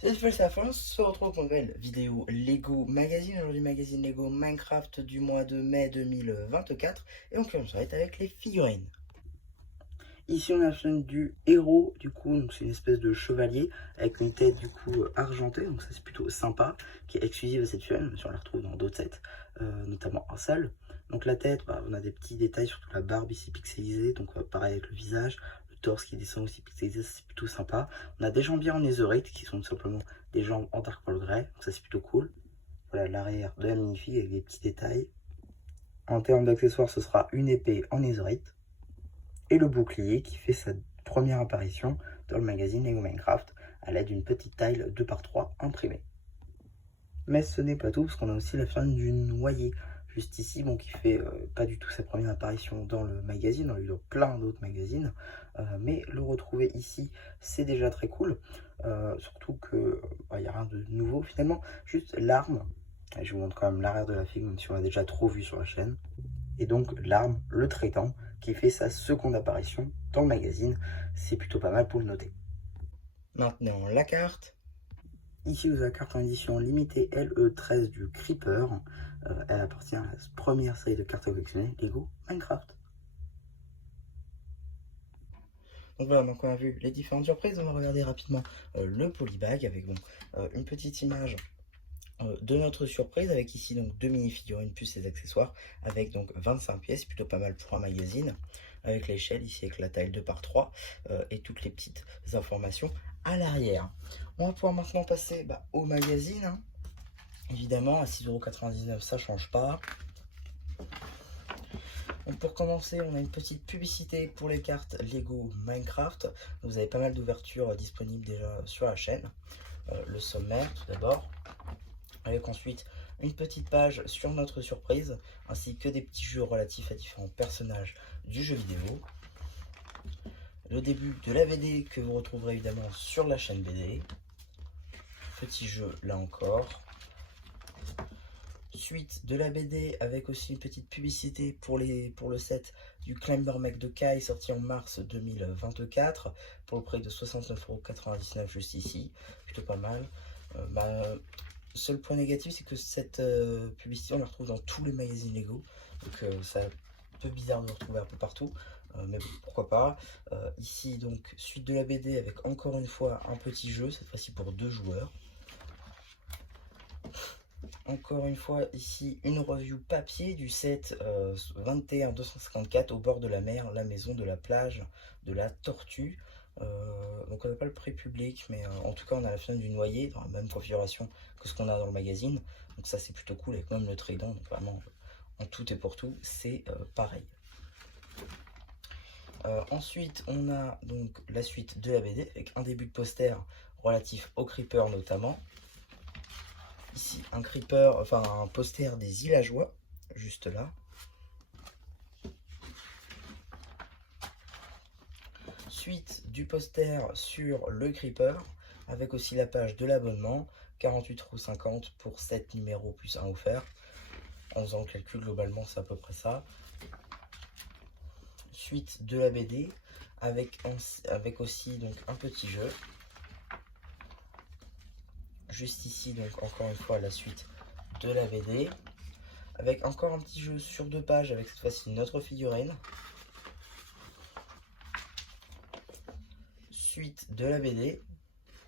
C'est la fin, on se retrouve pour une nouvelle vidéo Lego Magazine. Aujourd'hui, magazine Lego Minecraft du mois de mai 2024. Et donc, on s'arrête avec les figurines. Ici, on a la chaîne du héros, du coup, donc c'est une espèce de chevalier avec une tête du coup argentée, donc ça c'est plutôt sympa, qui est exclusive à cette chaîne, mais on la retrouve dans d'autres sets, notamment un seul. Donc la tête, on a des petits détails, surtout la barbe ici pixelisée, donc pareil avec le visage, le torse qui descend aussi pixelisé, c'est plutôt sympa. On a des jambiers en netherite qui sont tout simplement des jambes en dark pearl grey, donc ça c'est plutôt cool. Voilà l'arrière de la minifig avec des petits détails. En termes d'accessoires, ce sera une épée en netherite et le bouclier qui fait sa première apparition dans le magazine Lego Minecraft à l'aide d'une petite tile 2x3 imprimée. Mais ce n'est pas tout, parce qu'on a aussi la fin du noyer juste ici, bon, qui fait pas du tout sa première apparition dans le magazine, on l'a eu dans plein d'autres magazines, mais le retrouver ici, c'est déjà très cool, surtout que il n'y a rien de nouveau finalement, juste l'arme. Je vous montre quand même l'arrière de la figure, même si on l'a déjà trop vu sur la chaîne. Et donc l'arme, le trident, qui fait sa seconde apparition dans le magazine. C'est plutôt pas mal pour le noter. Maintenant la carte. Ici vous avez la carte en édition limitée LE13 du Creeper. Elle appartient à la première série de cartes collectionnées Lego Minecraft. Donc voilà, donc on a vu les différentes surprises. On va regarder rapidement le polybag avec donc, une petite image de notre surprise avec ici donc 2 mini-figurines plus ses accessoires avec donc 25 pièces, plutôt pas mal pour un magazine, avec l'échelle ici avec la taille 2x3 et toutes les petites informations à l'arrière. On va pouvoir maintenant passer au magazine, hein. Évidemment à 6,99 € ça change pas. Donc pour commencer, on a une petite publicité pour les cartes Lego Minecraft. Vous avez pas mal d'ouvertures disponibles déjà sur la chaîne. Le sommaire tout d'abord, avec ensuite une petite page sur notre surprise, ainsi que des petits jeux relatifs à différents personnages du jeu vidéo. Le début de la BD que vous retrouverez évidemment sur la chaîne BD. Petit jeu là encore. Suite de la BD avec aussi une petite publicité pour le set du Climber Mech de Kai sorti en mars 2024 pour le prix de 69,99 € juste ici, plutôt pas mal. Seul point négatif, c'est que cette publicité, on la retrouve dans tous les magazines Lego. Donc c'est un peu bizarre de la retrouver un peu partout. Mais bon, pourquoi pas. Ici, donc, suite de la BD avec encore une fois un petit jeu, cette fois-ci pour 2 joueurs. Encore une fois, ici, une review papier du set 21-254 au bord de la mer, la maison de la plage de la tortue. Donc on n'a pas le prix public, mais en tout cas on a la fin du noyer dans la même configuration que ce qu'on a dans le magazine. Donc ça c'est plutôt cool, avec même le trident, donc vraiment en tout et pour tout c'est pareil. Ensuite on a donc la suite de la BD avec un début de poster relatif au Creeper notamment. Ici un Creeper, enfin un poster des villageois, juste là. Suite du poster sur le Creeper, avec aussi la page de l'abonnement, 48,50 € pour 7 numéros plus 1 offert. En faisant le calcul, globalement, c'est à peu près ça. Suite de la BD, avec aussi donc un petit jeu. Juste ici, donc encore une fois, la suite de la BD. Avec encore un petit jeu sur 2 pages, avec cette fois-ci notre figurine. Suite de la BD,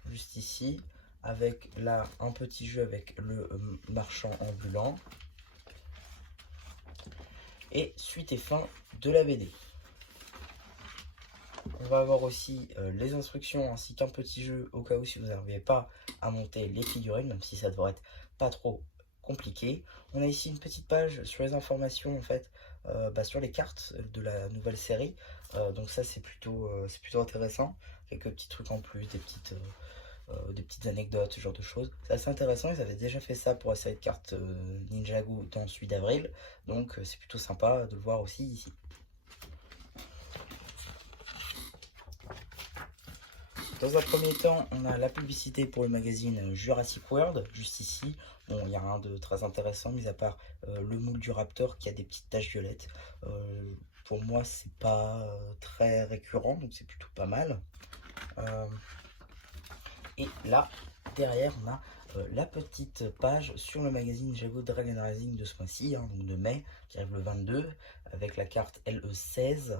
juste ici, avec là un petit jeu avec le marchand ambulant. Et suite et fin de la BD. On va avoir aussi les instructions ainsi qu'un petit jeu au cas où si vous n'arrivez pas à monter les figurines, même si ça devrait être pas trop compliqué. On a ici une petite page sur les informations en fait, sur les cartes de la nouvelle série. Donc ça c'est plutôt intéressant. Quelques petits trucs en plus, des petites anecdotes, ce genre de choses. C'est assez intéressant, ils avaient déjà fait ça pour la série de cartes Ninjago dans celui d'avril. Donc c'est plutôt sympa de le voir aussi ici. Dans un premier temps, on a la publicité pour le magazine Jurassic World, juste ici. Bon, il n'y a rien de très intéressant, mis à part le moule du raptor qui a des petites taches violettes. Pour moi, c'est pas très récurrent, donc c'est plutôt pas mal. Et là, derrière, on a la petite page sur le magazine Lego Dragon Rising de ce mois-ci, hein, donc de mai, qui arrive le 22, avec la carte LE16,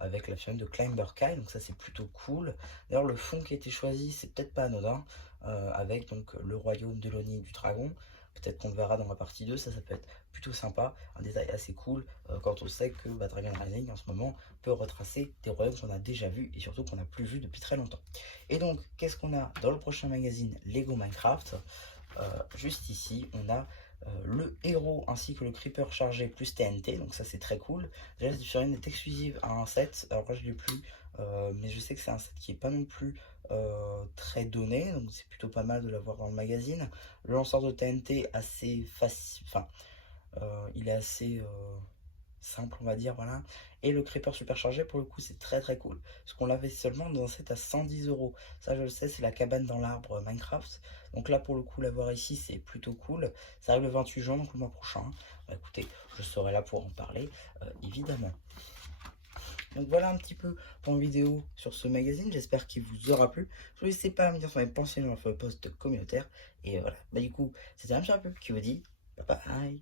avec la figurine de Climber Kai, donc ça c'est plutôt cool. D'ailleurs, le fond qui a été choisi, c'est peut-être pas anodin, avec donc le royaume de l'Oni et du dragon. Peut-être qu'on le verra dans la partie 2, ça peut être plutôt sympa, un détail assez cool quand on sait que Dragon Rising en ce moment peut retracer des royaumes qu'on a déjà vus et surtout qu'on n'a plus vus depuis très longtemps. Et donc, qu'est-ce qu'on a dans le prochain magazine Lego Minecraft? Juste ici, on a le héros ainsi que le creeper chargé plus TNT, donc ça c'est très cool. Déjà, cette figurine est exclusive à un set, alors là je l'ai plus, mais je sais que c'est un set qui est pas non plus très donné, donc c'est plutôt pas mal de l'avoir dans le magazine. Le lanceur de TNT assez facile, enfin, il est assez simple, on va dire, voilà. Et le creeper superchargé, pour le coup, c'est très très cool. Parce qu'on l'avait seulement dans un set à 110 euros. Ça, je le sais, c'est la cabane dans l'arbre Minecraft. Donc là, pour le coup, l'avoir ici, c'est plutôt cool. Ça arrive le 28 juin, donc le mois prochain. Bah, écoutez, je serai là pour en parler, évidemment. Donc voilà un petit peu pour une vidéo sur ce magazine, j'espère qu'il vous aura plu. N'hésitez pas à me dire ce que vous avez pensé dans le post communautaire. Et voilà, bah du coup, c'était un petit peu qui vous dit bye bye.